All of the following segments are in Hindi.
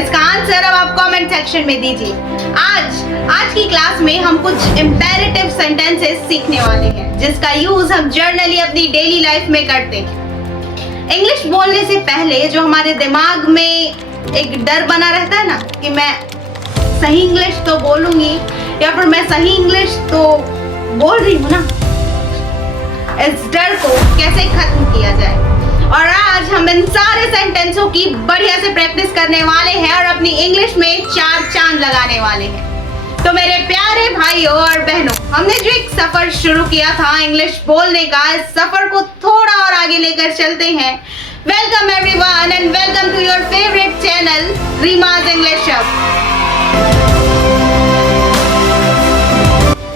इसका आंसर अब आप कमेंट सेक्शन में दीजिए। आज की क्लास में हम कुछ इंपेरेटिव सेंटेंसेस सीखने वाले हैं जिसका यूज हम जर्नली अपनी डेली लाइफ में करते हैं। इंग्लिश बोलने से पहले जो हमारे दिमाग में एक डर बना रहता है ना कि मैं सही इंग्लिश तो बोलूंगी या फिर मैं सही इंग्लिश तो बोल रही हूँ ना, इस डर को कैसे खत्म किया जाए। और आज हम इन सारे सेंटेंसों की बढ़िया से प्रैक्टिस करने वाले हैं और अपनी इंग्लिश में 4 चांद लगाने वाले हैं। तो मेरे प्यारे भाइयों और बहनों, हमने जो एक सफर शुरू किया था इंग्लिश बोलने का, इस सफर को थोड़ा और आगे लेकर चलते हैं। Welcome everyone and welcome to your favourite channel Reema's English hub.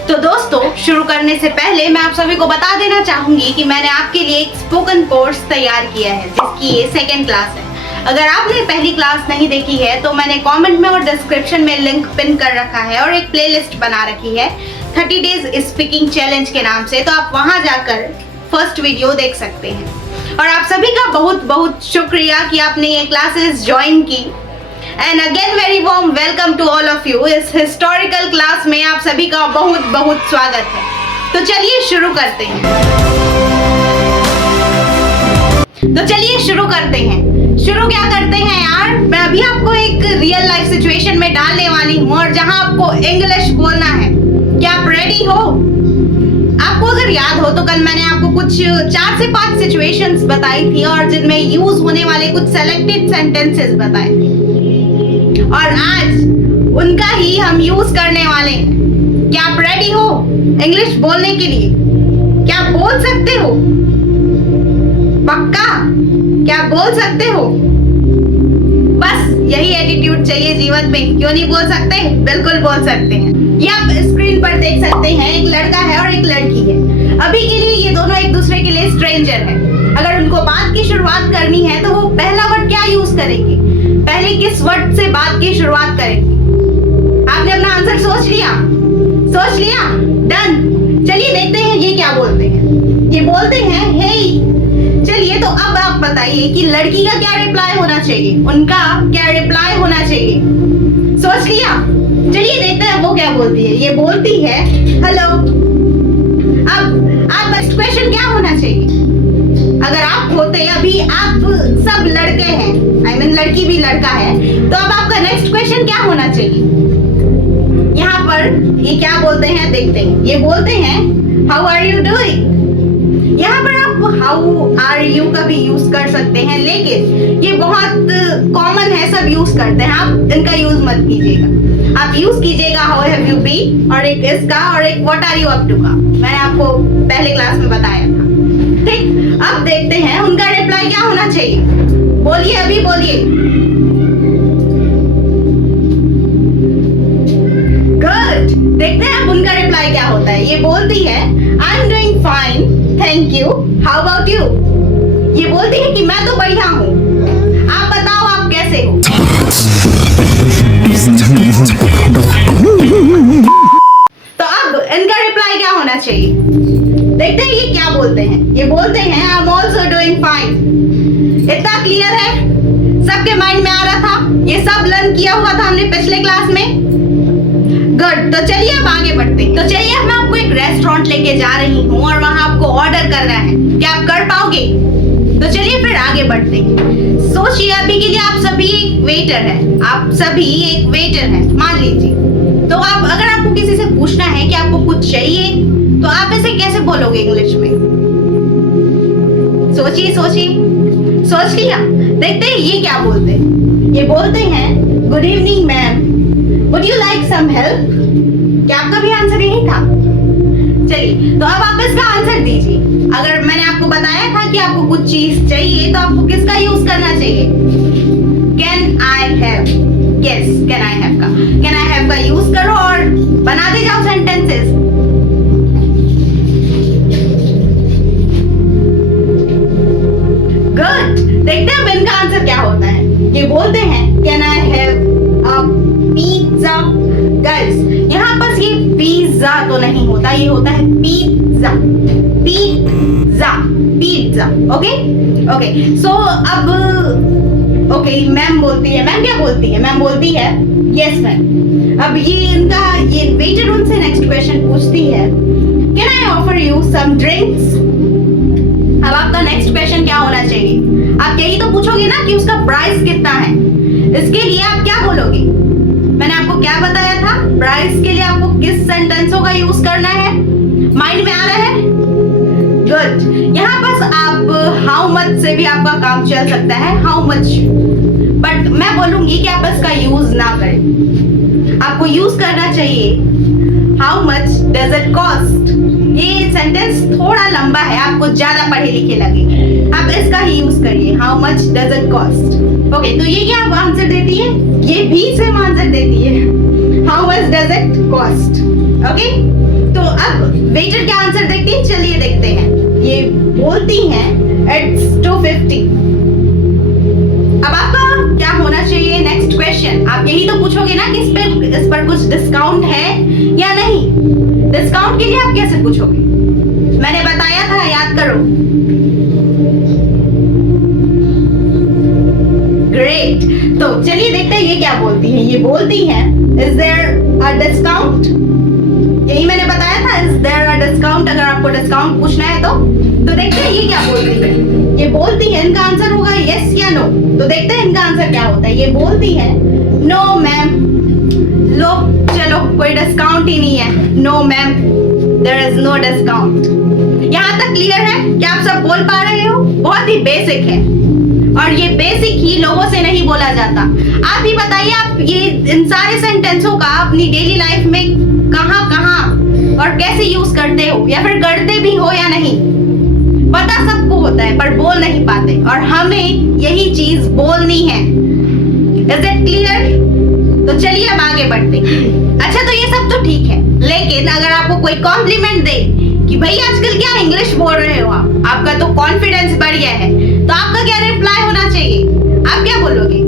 तो दोस्तों, शुरू करने से पहले मैं आप सभी को बता देना चाहूंगी कि मैंने आपके लिए एक स्पोकन कोर्स तैयार किया है जिसकी ये 2nd क्लास है। अगर आपने पहली क्लास नहीं देखी है तो मैंने कमेंट में और डिस्क्रिप्शन में लिंक पिन कर रखा है और एक प्लेलिस्ट बना रखी है 30 डेज स्पीकिंग चैलेंज के नाम से, तो आप वहां जाकर फर्स्ट वीडियो देख सकते हैं। और आप सभी का बहुत बहुत शुक्रिया कि आपने ये क्लासेस ज्वाइन की। And again very warm welcome to all of you. इस हिस्टोरिकल क्लास में आप सभी का बहुत बहुत स्वागत है। तो चलिए शुरू करते हैं। शुरू क्या करते हैं यार, मैं अभी आपको एक रियल लाइफ सिचुएशन में डालने वाली हूँ और जहां आपको इंग्लिश बोलना है। क्या आप रेडी हो? आपको अगर याद हो तो कल मैंने आपको कुछ 4 से 5 सिचुएशंस बताई थी और जिनमें यूज होने वाले कुछ सेलेक्टेड सेंटेंसेस बताए थे और आज उनका ही हम यूज करने वाले हैं। क्या आप रेडी हो इंग्लिश बोलने के लिए? क्या आप बोल सकते हो? पक्का? क्या आप बोल सकते हो? बस यही एटीट्यूड चाहिए जीवन में। क्यों नहीं बोल सकते? बिल्कुल बोल सकते हैं। ये आप स्क्रीन पर देख सकते हैं, एक लड़का है और एक लड़की है। अभी के लिए ये दोनों एक दूसरे के लिए स्ट्रेंजर है। अगर उनको बात की शुरुआत करनी है तो वो पहला वर्ड क्या यूज करेंगे? पहले किस वर्ड से बात की शुरुआत करेंगे? आपने अपना आंसर सोच लिया? डन। चलिए देखते हैं ये क्या बोलते हैं। ये बोलते हैं हे। चलिए तो अब आप बताइए कि लड़की का क्या रिप्लाई होना चाहिए, उनका क्या रिप्लाई होना चाहिए? सोच लिया? चलिए देखते हैं वो क्या बोलती है। ये बोलती है हेलो। अब आप नेक्स्ट क्वेश्चन क्या होना चाहिए? अगर आप होते, अभी आप सब लड़के हैं, I mean लड़की भी लड़का है, तो अब आपका नेक्स्ट क्वेश्चन क्या होना चाहिए? यहाँ पर ये क्या बोलते हैं देखते हैं। ये बोलते हैं हाउ आर यू डूइंग। यहाँ पर आप हाउ आर यू का भी यूज कर सकते हैं, लेकिन ये बहुत कॉमन है, सब यूज करते हैं। आप इनका यूज मत कीजिएगा। आप यूज कीजिएगा हाउ हैव यू बीन और एक इसका और एक what are you up to का। मैंने आपको पहले क्लास में बताया था। ठीक, अब देखते हैं उनका रिप्लाई क्या होना चाहिए। बोलिए, अभी बोलिए। गुड। देखते हैं अब उनका रिप्लाई क्या होता है। ये बोलती है I am doing fine thank you, how about you. ये बोलती है कि मैं तो बढ़िया हूँ, आप बताओ आप कैसे हो। तो अब इनका रिप्लाई क्या होना चाहिए? देखते हैं ये क्या बोलते हैं। ये बोलते हैं I am also doing fine. इतना क्लियर है? सबके माइंड में आ रहा था? ये सब लर्न किया हुआ था हमने पिछले क्लास में। गुड। तो चलिए अब आगे बढ़ते हैं। तो चलिए मैं आपको एक रेस्टोरेंट लेके जा रही हूँ और वहां आपको ऑर्डर करना है। क्या आप कर पाओगे? तो चलिए फिर आगे बढ़ते हैं। सोचिए, अभी के लिए आप सभी एक वेटर हैं। आप सभी एक वेटर हैं मान लीजिए। तो आप अगर आपको किसी से पूछना है कि आपको कुछ चाहिए तो आप इसे कैसे बोलोगे इंग्लिश में? सोच लिया? देखते हैं ये क्या बोलते हैं। ये बोलते हैं good evening ma'am, would you like some help. क्या आपका भी आंसर यही था? चलिए तो अब आप इसका आंसर दीजिए। अगर मैंने आपको बताया था कि आपको कुछ चीज चाहिए तो आपको किसका यूज करना चाहिए? Can I have. Yes, can I have का यूज करो और बनाते जाओ सेंटेंसेस। गुड। देखते हैं अब इनका आंसर क्या होता है। ये बोलते हैं can I have a pizza. Guys यहाँ पर ये पिज्जा तो नहीं होता, ये होता है पिज्जा। ओके। सो अब ओके मेरी मैम बोलती है, मैम क्या बोलती है, मैम बोलती है यस मैम। अब ये वेटर उनसे नेक्स्ट क्वेश्चन पूछती है, can I offer you some drinks. अब आपका नेक्स्ट क्वेश्चन क्या होना चाहिए, आप यही तो पूछोगे ना कि उसका प्राइस कितना है। इसके लिए आप क्या बोलोगे, मैंने आपको क्या बताया था, प्राइस के लिए आपको किस सेंटेंसों का यूज करना है, माइंड में आ रहा है? गुड। यहाँ बस आप हाउ मच से भी आपका काम चल सकता है, हाउ मच, बट मैं बोलूंगी कि आप इसका यूज ना करें, आपको यूज करना चाहिए how much does it cost. ये सेंटेंस थोड़ा लंबा है, आपको ज्यादा पढ़े लिखे लगे, आप इसका ही यूज करिए, how much does it cost. Okay, तो ये क्या आंसर देती है, ये भी सेम आंसर देती है, how much does it cost. Okay, तो अब वेटर क्या आंसर देखती है, चलिए देखते हैं। ये बोलती हैं इट्स 250। अब आपका क्या होना चाहिए नेक्स्ट क्वेश्चन, आप यही तो पूछोगे ना कि इस पर कुछ डिस्काउंट है या नहीं। डिस्काउंट के लिए आप कैसे पूछोगे, मैंने बताया था, याद करो। ग्रेट, तो चलिए देखते हैं ये क्या बोलती है। ये बोलती है इज देयर अ डिस्काउंट, यही मैंने बताया था, इज देयर अ डिस्काउंट। अगर आपको डिस्काउंट पूछना है तो देखते हैं ये क्या बोलती है। ये बोलती है, इनका आंसर होगा यस या नो, तो देखते हैं इनका आंसर क्या होता है। ये बोलती है नो मैम। लो चलो, कोई डिस्काउंट ही नहीं है, no ma'am there is no discount. यहाँ तक क्लियर है क्या, आप सब बोल पा रहे हो? बहुत ही बेसिक है, और ये बेसिक ही लोगों से नहीं बोला जाता। आप ही बताइए, आप ये इन सारे सेंटेंसों का अपनी डेली लाइफ में कहाँ और कैसे यूज करते हो, या फिर करते भी हो या नहीं। पता सबको होता है पर बोल नहीं पाते, और हमें यही चीज बोलनी है। Is it clear? तो चलिए अब आगे बढ़ते हैं। अच्छा, तो ये सब तो ठीक है, लेकिन अगर आपको कोई कॉम्प्लीमेंट दे कि भाई आजकल क्या इंग्लिश बोल रहे हो आप, आपका तो कॉन्फिडेंस बढ़ गया है, तो आपका क्या रिप्लाई होना चाहिए, आप क्या बोलोगे?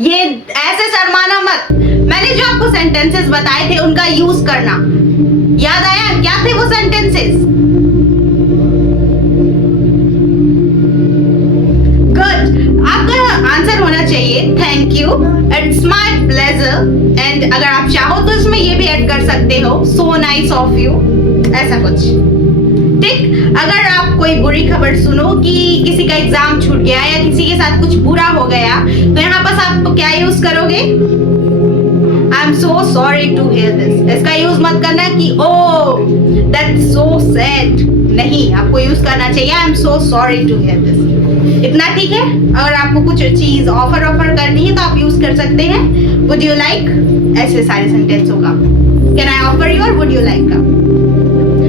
ये ऐसे शर्माना मत, मैंने जो आपको सेंटेंसेस बताए थे उनका यूज करना। याद आया क्या थे वो सेंटेंसेस? गुड, आपका आंसर होना चाहिए thank you, it's my pleasure, and अगर आप चाहो तो इसमें ये भी ऐड कर सकते हो, सो नाइस ऑफ यू, ऐसा कुछ। ठीक, अगर आप कोई बुरी खबर सुनो कि किसी का एग्जाम छूट गया या किसी के साथ कुछ बुरा हो गया, तो यहाँ पर आप क्या यूज करोगे? I am so sorry to hear this. इसका यूज मत करना कि ओ दैट्स सो सैड, नहीं, आपको यूज करना चाहिए I am so sorry to hear this. इतना ठीक है? अगर आपको कुछ चीज ऑफर करनी है तो आप यूज कर सकते हैं वुड यू लाइक, ऐसे सारे सेंटेंसों का, कैन आई ऑफर यू और वुड यू लाइक का।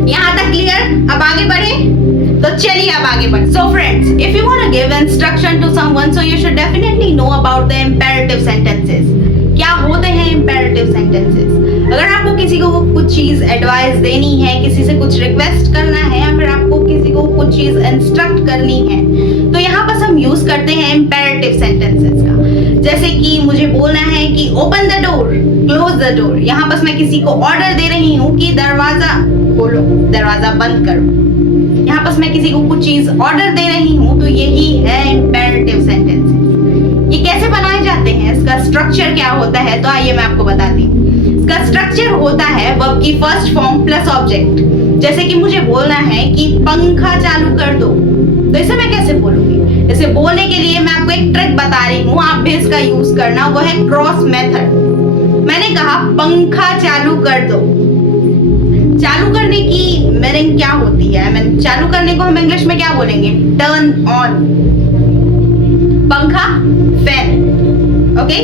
यहाँ तक क्लियर? अब आगे बढ़े, तो चलिए अब आगे बढ़े। So friends, if you want to give instruction to someone, so you should definitely know about the imperative sentences. क्या होते हैं इंपेरेटिव सेंटेंसेस? अगर आपको किसी को कुछ चीज एडवाइस देनी है, किसी से कुछ रिक्वेस्ट करना है, या फिर आपको किसी को कुछ चीज इंस्ट्रक्ट करनी है, तो यहाँ पर हम यूज करते हैं इंपेरेटिव सेंटेंसेस का। जैसे कि मुझे बोलना है कि open the door, close the door, यहाँ पर मैं किसी को ऑर्डर दे रही हूँ कि दरवाजा खोलो, दरवाजा बंद करो। यहाँ पर मैं किसी को कुछ चीज ऑर्डर दे रही हूँ, तो यही है इंपेरेटिव सेंटेंसेस। ये कैसे बनाए जाते हैं, इसका स्ट्रक्चर क्या होता है, तो आइए मैं आपको बताती हूँ। इसका स्ट्रक्चर होता है वर्ब की फर्स्ट फॉर्म प्लस ऑब्जेक्ट। जैसे कि मुझे बोलना है कि पंखा चालू कर दो, तो इसे मैं कैसे बोलूंगी? इसे बोलने के लिए मैं आपको एक ट्रिक बता रही हूँ, आप भी इसका यूज करना, वो है क्रॉस मेथड। मैंने कहा पंखा चालू कर दो, चालू करने की मीनिंग क्या होती है? चालू करने को हम इंग्लिश में क्या बोलेंगे? Turn on. पंखा, फैन। ओके,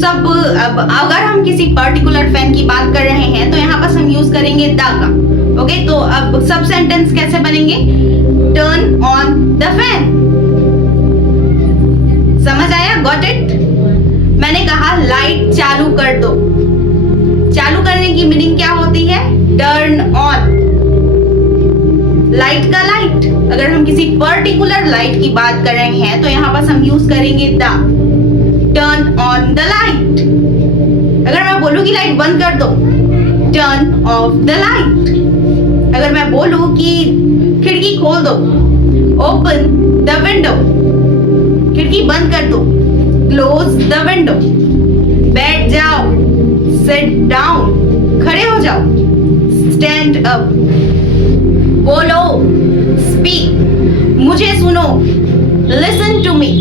सब अब अगर हम किसी पर्टिकुलर फैन की बात कर रहे हैं तो यहाँ पर हम यूज करेंगे द का। ओके, तो अब सब सेंटेंस कैसे बनेंगे? Turn on the fan. समझ आया? Got it? मैंने कहा लाइट चालू कर दो, चालू करने की मीनिंग क्या होती है? Turn on. लाइट का लाइट, अगर हम किसी पर्टिकुलर लाइट की बात कर रहे हैं तो यहाँ पर हम यूज करेंगे the, turn on the light. अगर मैं बोलूं कि लाइट बंद कर दो, टर्न ऑफ द लाइट। अगर मैं बोलूं कि खिड़की खोल दो, ओपन द विंडो, खिड़की बंद कर दो, क्लोज द विंडो, बैठ जाओ, सिट डाउन, खड़े हो जाओ, स्टैंड अप, बोलो, स्पीक, मुझे सुनो, लिसन टू मी।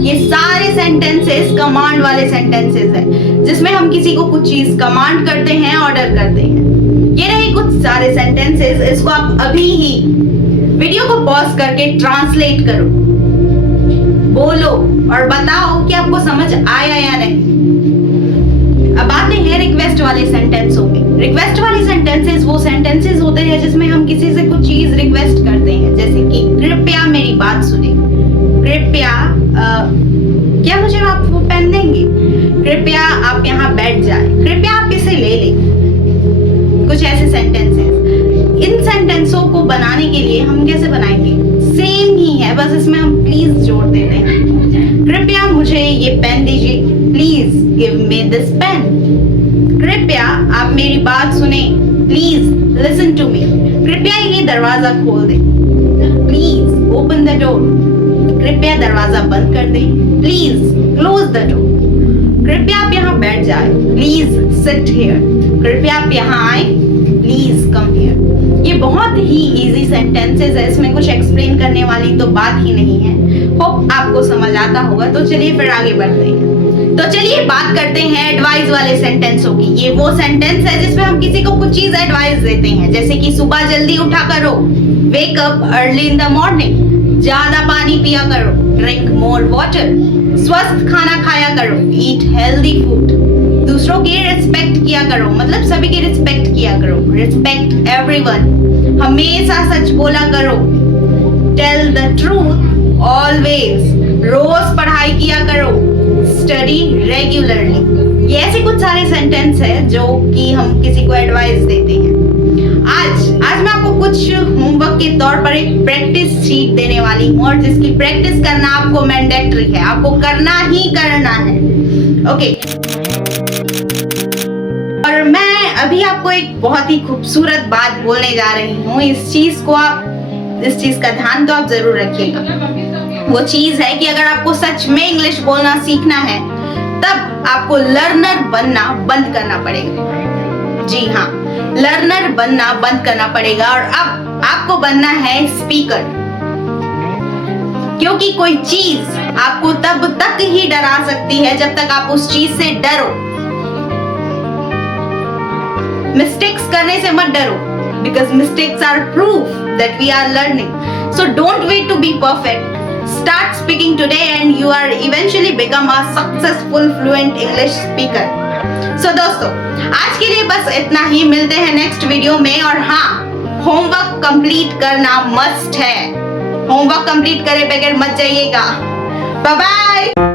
ये सारे सेंटेंसेस कमांड वाले सेंटेंसेस हैं, जिसमें हम किसी को कुछ चीज कमांड करते हैं, ऑर्डर करते हैं। ये रहे कुछ सारे सेंटेंसेस। इसको आप अभी ही वीडियो को पॉज करके ट्रांसलेट करो, बोलो और बताओ कि आपको समझ आया या नहीं। अब आते हैं रिक्वेस्ट वाले सेंटेंसों में। रिक्वेस्ट वाले सेंटेंसेस वो सेंटेंसेस होते हैं जिसमें हम किसी से कुछ चीज रिक्वेस्ट करते हैं, जैसे कि कृपया मेरी बात सुने, कृपया क्या मुझे आप वो पेन देंगे, कृपया आप यहाँ बैठ जाए, कृपया आप इसे ले लें। कुछ ऐसे सेंटेंसेस। इन सेंटेंसों को बनाने के लिए हम कैसे बनाएंगे, सेम ही है, बस इसमें हम प्लीज जोड़ देते हैं। कृपया मुझे ये पेन दीजिए, please give me this pen. कृपया आप मेरी बात सुने, प्लीज लिसन टू मी। कृपया ये दरवाजा खोल दें, प्लीज ओपन द डोर। कृपया दरवाजा बंद कर दें, प्लीज क्लोज द डोर। कृपया आप यहाँ बैठ जाए, प्लीज सिट हियर। कृपया आप यहाँ आए, प्लीज कम हियर। ये बहुत ही इजी सेंटेंसेस है, इसमें कुछ एक्सप्लेन करने वाली तो बात ही नहीं है। होप आपको समझ आता होगा। तो चलिए फिर आगे बढ़ते हैं। तो चलिए बात करते हैं एडवाइस वाले सेंटेंसों की। ये वो सेंटेंस है जिसमें हम किसी को कुछ चीज एडवाइस देते हैं, जैसे कि सुबह जल्दी उठा करो, wake up early in the morning, ज्यादा पानी पिया करो, ड्रिंक मोर वाटर, स्वस्थ खाना खाया करो, ईट हेल्दी फूड, दूसरों की रिस्पेक्ट किया करो, मतलब सभी की रिस्पेक्ट किया करो, रिस्पेक्ट एवरीवन, हमेशा सच बोला करो, टेल द ट्रूथ ऑलवेज, रोज पढ़ाई किया करो, स्टडी रेगुलरली। ये ऐसे कुछ सारे सेंटेंस है जो कि हम किसी को एडवाइस देते हैं। आज मैं आपको कुछ होमवर्क के तौर पर एक प्रैक्टिस शीट देने वाली हूँ, और जिसकी प्रैक्टिस करना आपको मैंडेटरी है, आपको करना ही करना है। ओके, और मैं अभी आपको एक बहुत ही खूबसूरत बात बोलने जा रही हूँ। इस चीज का ध्यान तो आप जरूर रखिएगा। वो चीज है कि अगर आपको सच में इंग्लिश बोलना सीखना है, तब आपको लर्नर बनना बंद करना पड़ेगा। जी हाँ, लर्नर बनना बंद करना पड़ेगा, और अब आपको बनना है स्पीकर। क्योंकि कोई चीज आपको तब तक ही डरा सकती है जब तक आप उस चीज से डरो। मिस्टेक्स करने से मत डरो, because mistakes are proof that we are learning. So don't wait to be perfect. Start speaking today and you are eventually become a successful fluent English speaker. So दोस्तों, आज के लिए बस इतना ही। मिलते हैं नेक्स्ट वीडियो में। और हाँ, होमवर्क कंप्लीट करना मस्ट है। होमवर्क कंप्लीट करे बगैर मत जाइएगा। Bye bye.